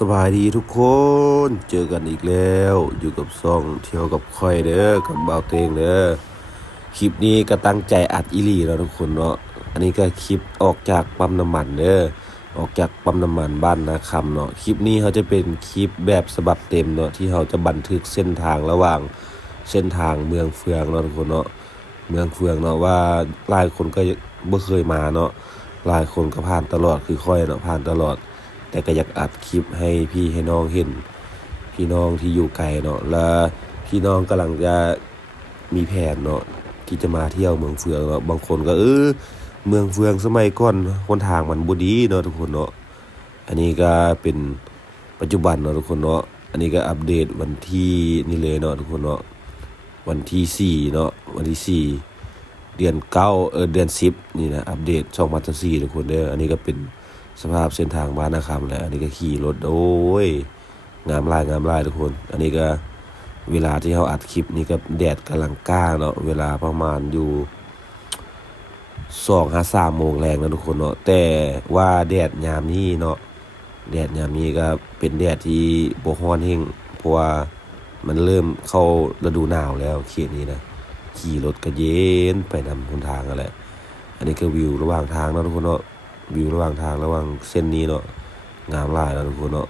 สบายดีทุกคนเจอกันอีกแล้วอยู่กับซ่องเที่ยวกับค่อยเด้อกับเบาเตงเด้อคลิปนี้ก็ตั้งใจอัดอีหลีแล้วทุกคนเนาะอันนี้ก็คลิปออกจากปั๊มน้ำมันเด้อออกจากปั๊มน้ำมันบ้านนาคำเนาะคลิปนี้เขาจะเป็นคลิปแบบฉบับเต็มเนาะที่เขาจะบันทึกเส้นทางระหว่างเส้นทางเมืองเฟืองเนาะทุกคนเนาะเมืองเฟืองเนาะว่าหลายคนก็บ่เคยมาเนาะหลายคนก็ผ่านตลอดคือค่อยเนาะผ่านตลอด แต่ก็อยากอัดคลิปให้พี่ให้น้องเห็นพี่น้องที่อยู่ไกลเนาะและพี่น้องกำลังจะมีแผนเนาะที่จะมาเที่ยวเมืองเฟืองเนาะบางคนก็เมืองเฟืองสมัยก่อนคนทางมันบ่ดีเนาะทุกคนเนาะอันนี้ก็เป็นปัจจุบันเนาะทุกคนเนาะอันนี้ก็อัปเดตวันที่นี่เลยเนาะทุกคนเนาะวันที่4เนาะวันที่4เดือน9เดือน10นี่นะอัปเดต2024ทุกคนเด้ออันนี้ก็เป็น สภาพเส้นทางบ้านนาคำแหละอันนี้ก็ขี่รถโอ้ยงามลายทุกคนอันนี้ก็เวลาที่เขาอัดคลิปนี่ก็แดดกำลังกล้าเนาะเวลาประมาณอยู่2-3 โมงแรงนะทุกคนเนาะแต่ว่าแดดยามนี้เนาะแดดยามนี้ก็เป็นแดดที่บ่ร้อนแฮงเพราะว่ามันเริ่มเข้าฤดูหนาวแล้วเขตนี้นะขี่รถก็เย็นไปนำหนทางนั่นแหละอันนี้ก็วิวระหว่างทางเนาะทุกคนเนาะ วิวระหว่างทางระหว่างเส้นนี้เนาะงามหลายแล้วทุกคนเนาะ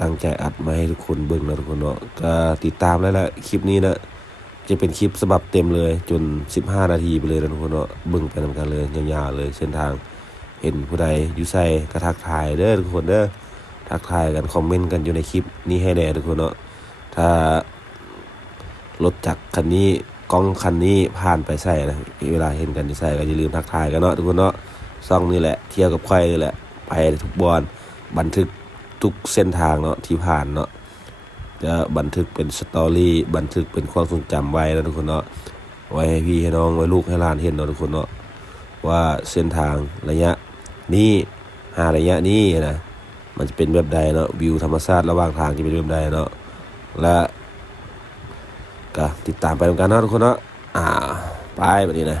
ตั้งใจอัดมาให้ทุกคนเบิ่งแล้วทุกคนเนาะก็ติดตามแล้วแหละคลิปนี้นะจะเป็นคลิปฉบับเต็มเลยจน15 นาทีไปเลยนะทุกคนเนาะเบิ่งไปนำกันเลยยาวๆเลยเส้นทางเห็นผู้ใดอยู่ใส่ก็ทักทายเด้อทุกคนเด้อทักทายกันคอมเมนต์กันอยู่ในคลิปนี้ให้แน่ทุกคนเนาะถ้ารถจักรคันนี้กล้องคันนี้ผ่านไปใส่นะเวลาเห็นกันอยู่ใส่ก็อย่าลืมทักทายกันเนาะทุกคนเนาะ ซ่องนี่แหละเที่ยวกับใครนี่แหละไปทุกบอนบันทึกทุกเส้นทางเนาะที่ผ่านเนาะจะบันทึกเป็นสตอรี่บันทึกเป็นความทรงจำไว้นะทุกคนเนาะไว้ให้พี่ให้น้องไว้ลูกให้หลานเห็นเนาะทุกคนเนาะว่าเส้นทางระยะนี้ระยะนี้นะมันจะเป็นแบบใดเนาะวิวธรรมชาติระหว่างทางจะเป็นแบบใดเนาะและก็ติดตามไปตรงกันเนาะทุกคนเนาะไปแบบนี้นะ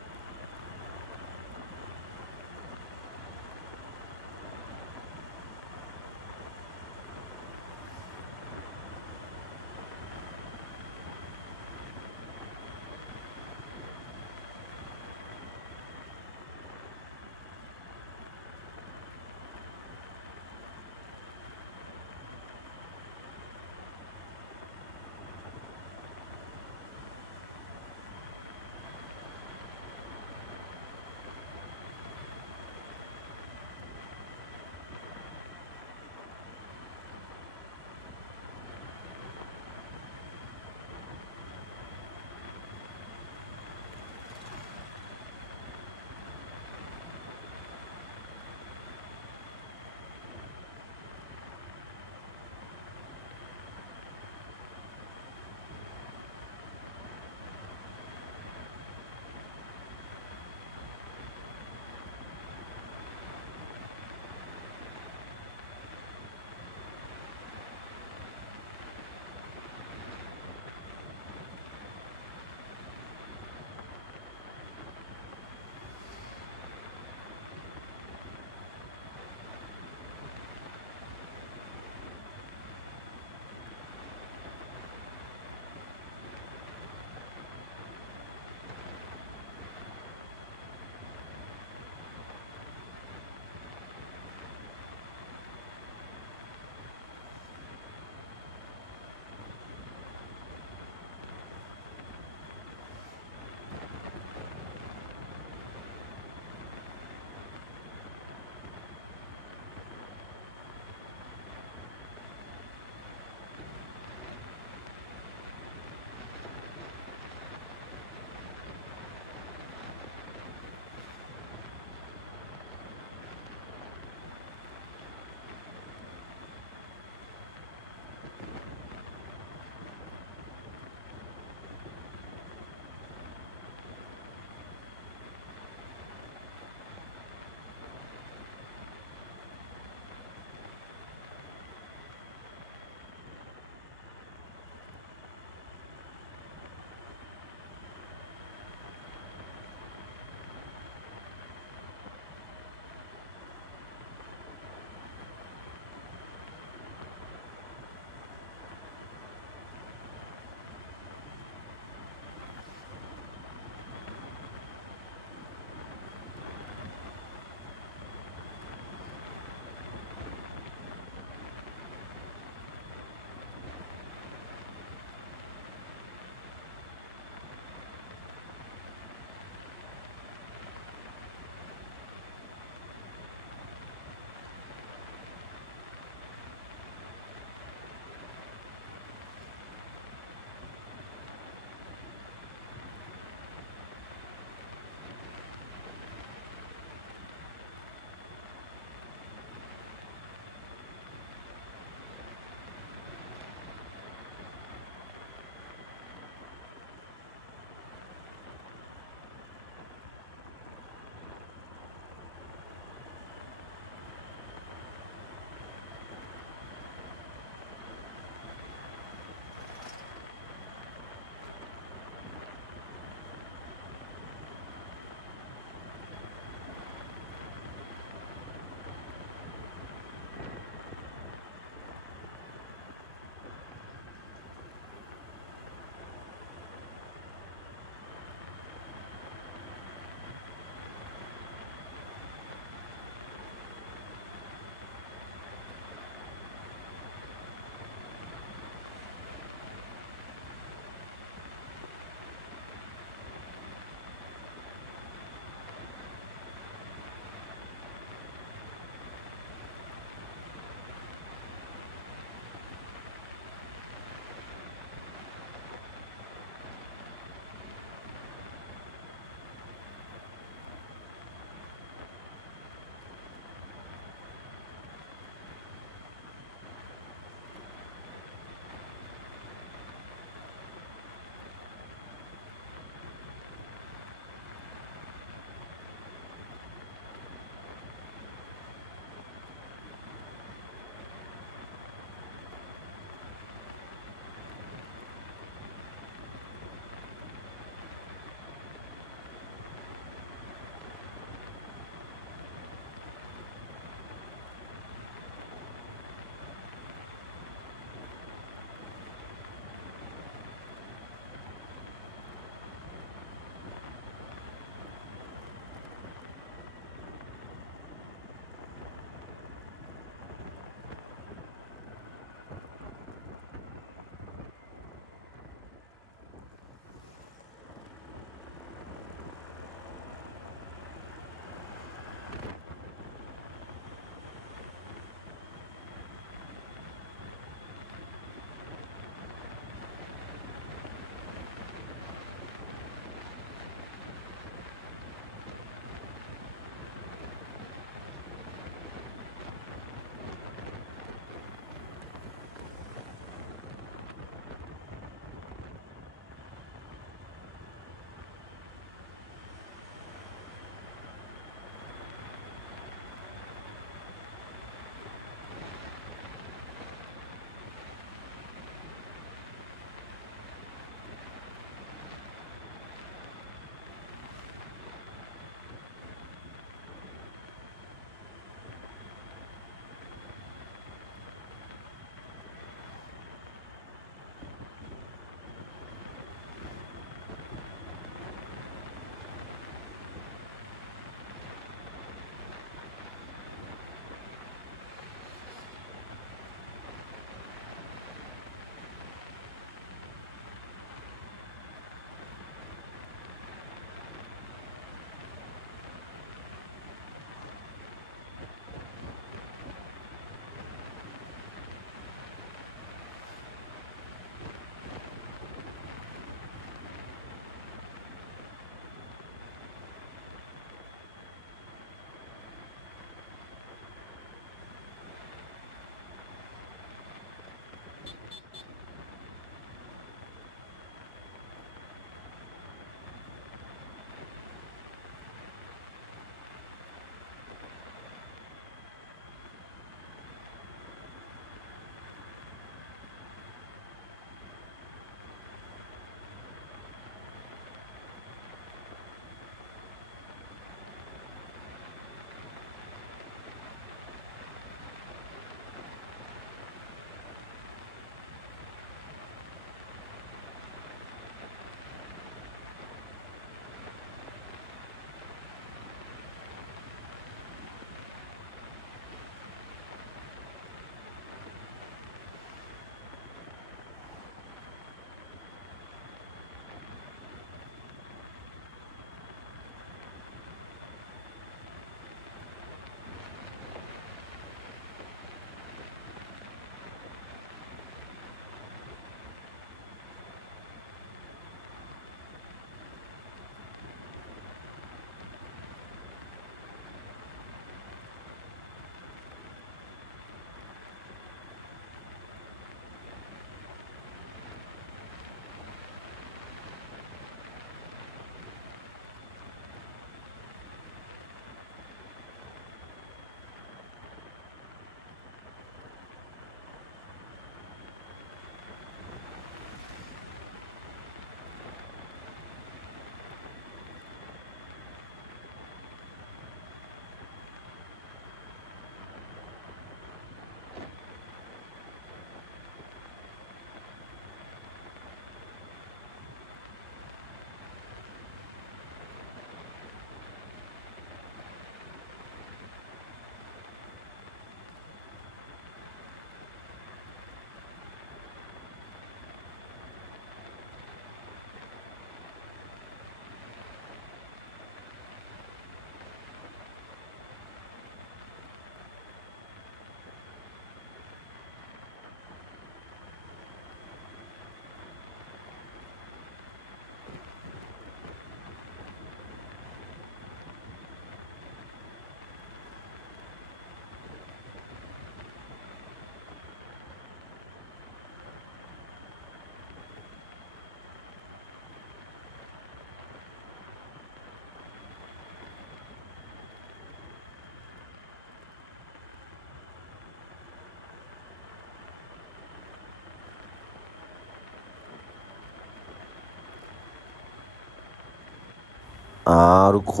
ทุกค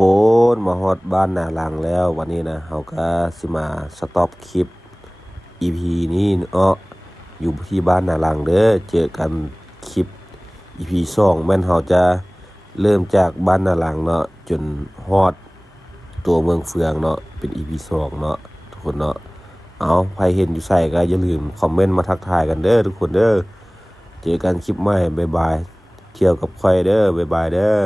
นมาฮอดบ้านนาหลังแล้ววันนี้นะเราก็สิมาสต็อปคลิป EP นี้เนาะอยู่ที่บ้านนาหลังเด้อเจอกันคลิป EP 2แม่นเราจะเริ่มจากบ้านนาหลังเนาะจนฮอดตัวเมืองเฟืองเนาะเป็น EP 2เนาะทุกคนเนาะเอาใครเห็นอยู่ใส่ก็อย่าลืมคอมเมนต์มาทักทายกันเด้อทุกคนเด้อเจอกันคลิปใหม่บ๊ายบายเที่ยวกับค่อยเด้อบ๊ายบายเด้อ